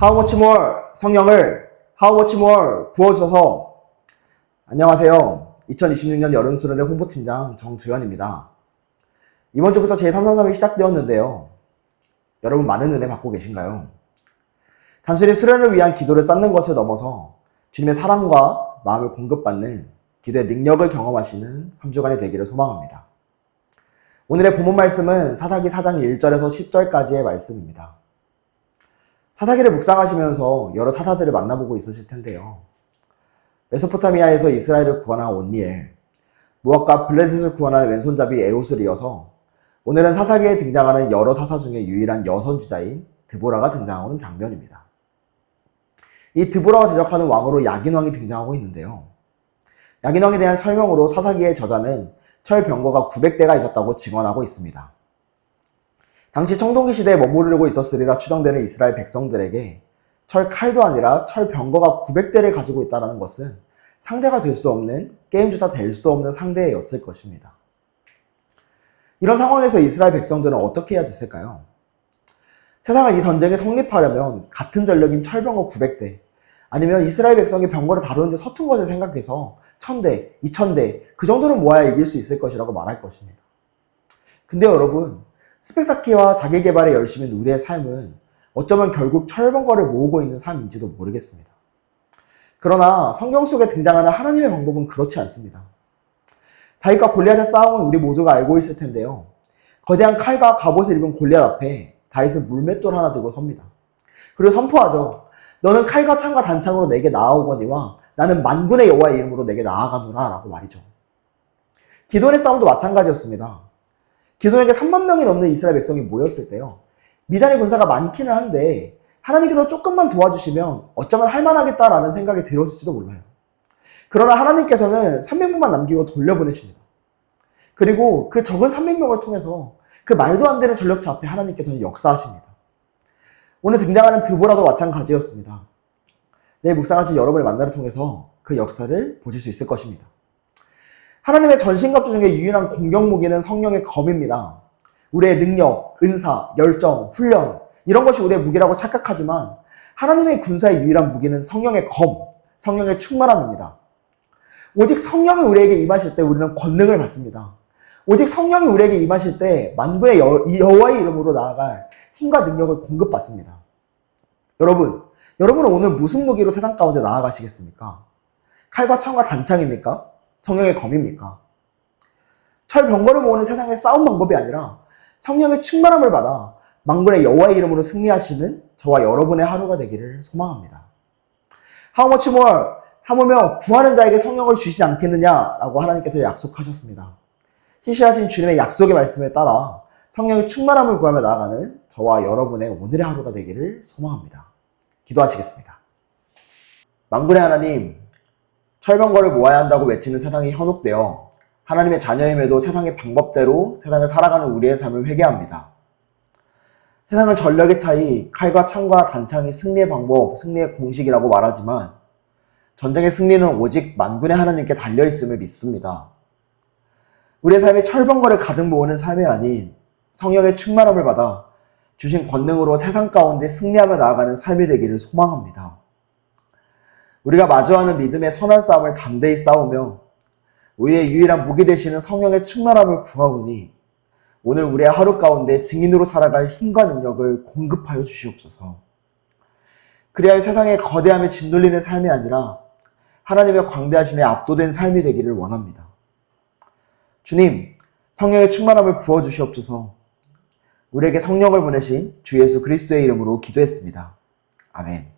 How much more 성령을 How much more 부어주셔서. 안녕하세요. 2026년 여름수련회 홍보팀장 정주현입니다. 이번 주부터 제333이 시작되었는데요. 여러분 많은 은혜 받고 계신가요? 단순히 수련을 위한 기도를 쌓는 것을 넘어서 주님의 사랑과 마음을 공급받는 기도의 능력을 경험하시는 3주간이 되기를 소망합니다. 오늘의 본문 말씀은 사사기 4장 1절에서 10절까지의 말씀입니다. 사사기를 묵상하시면서 여러 사사들을 만나보고 있으실 텐데요. 메소포타미아에서 이스라엘을 구원한 온니엘, 모압과 블레셋을 구원하는 왼손잡이 에훗을 이어서 오늘은 사사기에 등장하는 여러 사사 중에 유일한 여선지자인 드보라가 등장하는 장면입니다. 이 드보라가 대적하는 왕으로 야긴왕이 등장하고 있는데요. 야긴왕에 대한 설명으로 사사기의 저자는 철 병거가 900대가 있었다고 증언하고 있습니다. 당시 청동기 시대에 머무르고 있었으리라 추정되는 이스라엘 백성들에게 철 칼도 아니라 철 병거가 900대를 가지고 있다는 것은 상대가 될 수 없는, 게임조차 될 수 없는 상대였을 것입니다. 이런 상황에서 이스라엘 백성들은 어떻게 해야 됐을까요? 세상을 이 전쟁에 성립하려면 같은 전력인 철병거 900대, 아니면 이스라엘 백성이 병거를 다루는데 서툰 것을 생각해서 1000대, 2000대 그 정도는 모아야 이길 수 있을 것이라고 말할 것입니다. 근데 여러분, 스펙 쌓기와 자기개발에 열심인 우리의 삶은 어쩌면 결국 철병거를 모으고 있는 삶인지도 모르겠습니다. 그러나 성경 속에 등장하는 하나님의 방법은 그렇지 않습니다. 다윗과 골리앗의 싸움은 우리 모두가 알고 있을 텐데요. 거대한 칼과 갑옷을 입은 골리앗 앞에 다윗은 물맷돌 하나 들고 섭니다. 그리고 선포하죠. 너는 칼과 창과 단창으로 내게 나아오거니와 나는 만군의 여호와의 이름으로 내게 나아가노라 라고 말이죠. 기돈의 싸움도 마찬가지였습니다. 기돈에게 3만 명이 넘는 이스라엘 백성이 모였을 때요. 미단의 군사가 많기는 한데 하나님께서 조금만 도와주시면 어쩌면 할만하겠다라는 생각이 들었을지도 몰라요. 그러나 하나님께서는 300명만 남기고 돌려보내십니다. 그리고 그 적은 300명을 통해서 그 말도 안 되는 전력차 앞에 하나님께서는 역사하십니다. 오늘 등장하는 드보라도 마찬가지였습니다. 내일 묵상하신 여러분의 만남을 통해서 그 역사를 보실 수 있을 것입니다. 하나님의 전신갑주 중에 유일한 공격 무기는 성령의 검입니다. 우리의 능력, 은사, 열정, 훈련 이런 것이 우리의 무기라고 착각하지만 하나님의 군사의 유일한 무기는 성령의 검, 성령의 충만함입니다. 오직 성령이 우리에게 임하실 때 우리는 권능을 받습니다. 오직 성령이 우리에게 임하실 때 만군의 여호와의 이름으로 나아갈 힘과 능력을 공급받습니다. 여러분은 오늘 무슨 무기로 세상 가운데 나아가시겠습니까? 칼과 창과 단창입니까? 성령의 검입니까? 철 병거를 모으는 세상의 싸움 방법이 아니라 성령의 충만함을 받아 만군의 여호와의 이름으로 승리하시는 저와 여러분의 하루가 되기를 소망합니다. How much more? 하물며 구하는 자에게 성령을 주시지 않겠느냐라고 하나님께서 약속하셨습니다. 시시하신 주님의 약속의 말씀에 따라 성령의 충만함을 구하며 나아가는 저와 여러분의 오늘의 하루가 되기를 소망합니다. 기도하시겠습니다. 만군의 하나님, 철병거를 모아야 한다고 외치는 세상이 현혹되어 하나님의 자녀임에도 세상의 방법대로 세상을 살아가는 우리의 삶을 회개합니다. 세상은 전력의 차이, 칼과 창과 단창이 승리의 방법, 승리의 공식이라고 말하지만 전쟁의 승리는 오직 만군의 하나님께 달려있음을 믿습니다. 우리의 삶이 철병거를 가득 모으는 삶이 아닌 성령의 충만함을 받아 주신 권능으로 세상 가운데 승리하며 나아가는 삶이 되기를 소망합니다. 우리가 마주하는 믿음의 선한 싸움을 담대히 싸우며 우리의 유일한 무기 되시는 성령의 충만함을 구하오니 오늘 우리의 하루 가운데 증인으로 살아갈 힘과 능력을 공급하여 주시옵소서. 그리하여 세상의 거대함에 짓눌리는 삶이 아니라 하나님의 광대하심에 압도된 삶이 되기를 원합니다. 주님, 성령의 충만함을 부어주시옵소서. 우리에게 성령을 보내신 주 예수 그리스도의 이름으로 기도했습니다. 아멘.